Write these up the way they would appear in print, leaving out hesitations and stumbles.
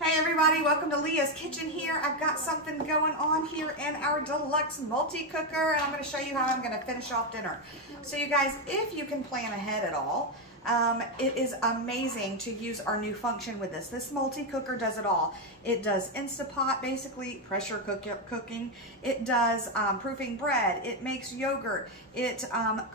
Hey everybody, welcome to Leah's Kitchen here. I've got something going on here in our deluxe multi-cooker, and I'm going to show you how I'm going to finish off dinner. So you guys, if you can plan ahead at all, it is amazing to use our new function with this. This multi-cooker does it all. It does Instapot, basically pressure cooking. It does proofing bread. It makes yogurt. It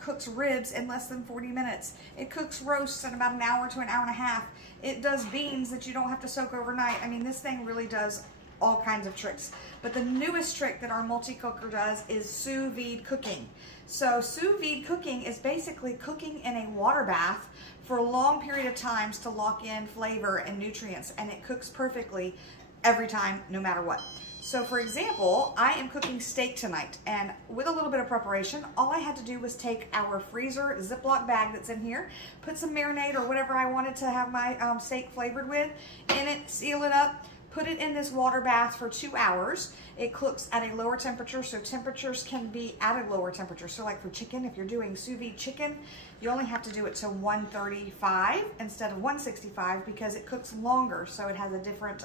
cooks ribs in less than 40 minutes. It cooks roasts in about an hour to an hour and a half. It does beans that you don't have to soak overnight. I mean, this thing really does all kinds of tricks. But the newest trick that our multi-cooker does is sous vide cooking. So sous vide cooking is basically cooking in a water bath for a long period of times to lock in flavor and nutrients, and it cooks perfectly every time, no matter what. So for example, I am cooking steak tonight, and with a little bit of preparation, all I had to do was take our freezer Ziploc bag that's in here, put some marinade or whatever I wanted to have my steak flavored with in it, seal it up, put it in this water bath for 2 hours. It cooks at a lower temperature, so temperatures can be at a lower temperature. So like for chicken, if you're doing sous vide chicken, you only have to do it to 135 instead of 165 because it cooks longer, so it has a different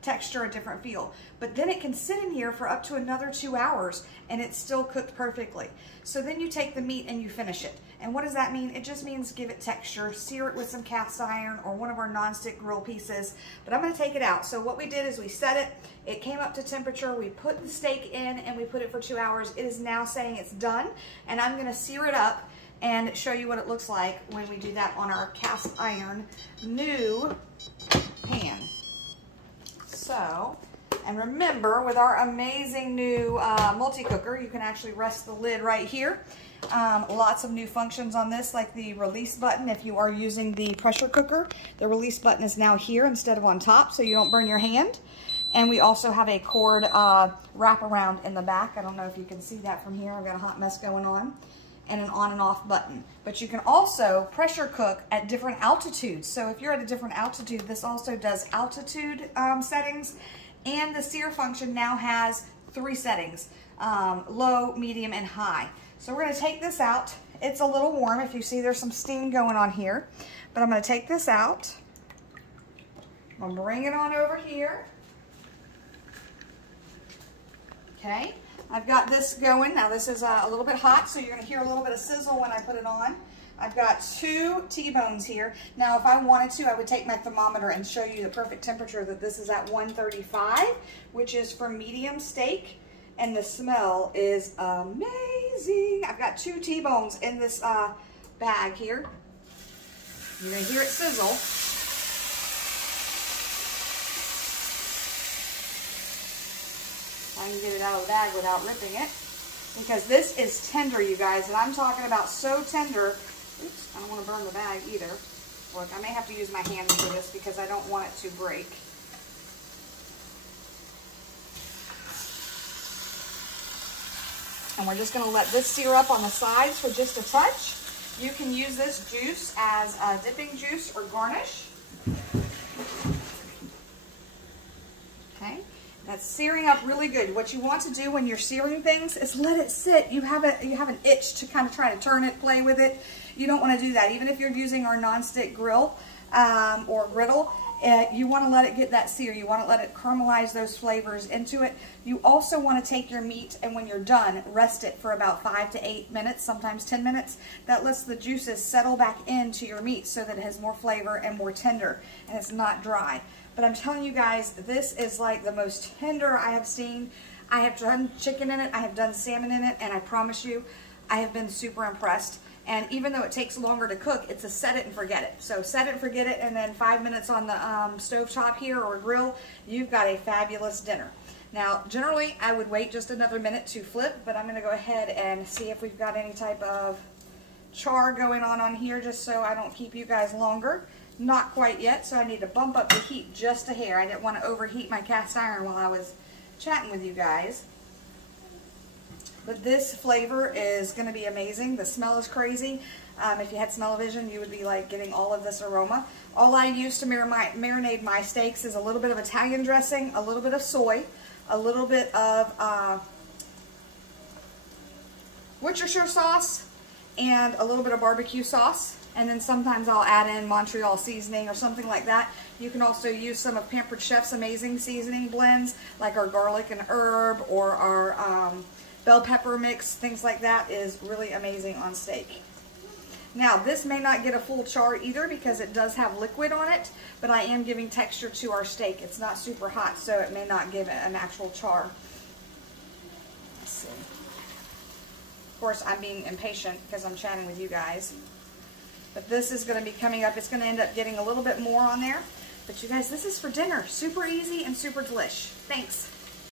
texture, a different feel. But then it can sit in here for up to another 2 hours and it's still cooked perfectly. So then you take the meat and you finish it. And what does that mean? It just means give it texture, sear it with some cast iron or one of our non-stick grill pieces. But I'm gonna take it out. So what we did is we set it, it came up to temperature, we put the steak in and we put it for 2 hours. It is now saying it's done, and I'm gonna sear it up and show you what it looks like when we do that on our cast iron new pan. So, and remember, with our amazing new multi-cooker, you can actually rest the lid right here. Lots of new functions on this, like the release button. If you are using the pressure cooker, the release button is now here instead of on top, so you don't burn your hand. And we also have a cord wraparound in the back. I don't know if you can see that from here. I've got a hot mess going on. And an on and off button. But you can also pressure cook at different altitudes. So if you're at a different altitude, this also does altitude settings. And the sear function now has 3 settings, low, medium, and high. So we're gonna take this out. It's a little warm. If you see, there's some steam going on here. But I'm gonna take this out. I'm gonna bring it on over here. Okay. I've got this going. Now this is a little bit hot, so you're going to hear a little bit of sizzle when I put it on. I've got 2 T-bones here. Now if I wanted to, I would take my thermometer and show you the perfect temperature that this is at 135, which is for medium steak, and the smell is amazing. I've got 2 T-bones in this bag here. You're going to hear it sizzle. I can get it out of the bag without ripping it, because this is tender, you guys, and I'm talking about so tender. Oops, I don't want to burn the bag either. Look, I may have to use my hands for this because I don't want it to break. And we're just going to let this sear up on the sides for just a touch. You can use this juice as a dipping juice or garnish. Okay. That's searing up really good. What you want to do when you're searing things is let it sit. You have an itch to kind of try to turn it, play with it. You don't want to do that. Even if you're using our non-stick grill or griddle, you want to let it get that sear. You want to let it caramelize those flavors into it. You also want to take your meat, and when you're done, rest it for about 5 to 8 minutes, sometimes 10 minutes. That lets the juices settle back into your meat so that it has more flavor and more tender, and it's not dry. But I'm telling you guys, this is like the most tender I have seen. I have done chicken in it, I have done salmon in it, and I promise you, I have been super impressed. And even though it takes longer to cook, it's a set it and forget it. So set it and forget it, and then 5 minutes on the stovetop here or grill, you've got a fabulous dinner. Now, generally, I would wait just another minute to flip, but I'm gonna go ahead and see if we've got any type of char going on here, just so I don't keep you guys longer. Not quite yet, so I need to bump up the heat just a hair. I didn't want to overheat my cast iron while I was chatting with you guys. But this flavor is going to be amazing. The smell is crazy. If you had smell-o-vision, you would be like getting all of this aroma. All I use to marinate my steaks is a little bit of Italian dressing, a little bit of soy, a little bit of Worcestershire sauce, and a little bit of barbecue sauce. And then sometimes I'll add in Montreal seasoning or something like that. You can also use some of Pampered Chef's amazing seasoning blends, like our garlic and herb or our bell pepper mix. Things like that is really amazing on steak. Now, this may not get a full char either because it does have liquid on it, but I am giving texture to our steak. It's not super hot, so it may not give it an actual char. Let's see. Of course, I'm being impatient because I'm chatting with you guys. But this is going to be coming up. It's going to end up getting a little bit more on there. But you guys, this is for dinner. Super easy and super delish. Thanks.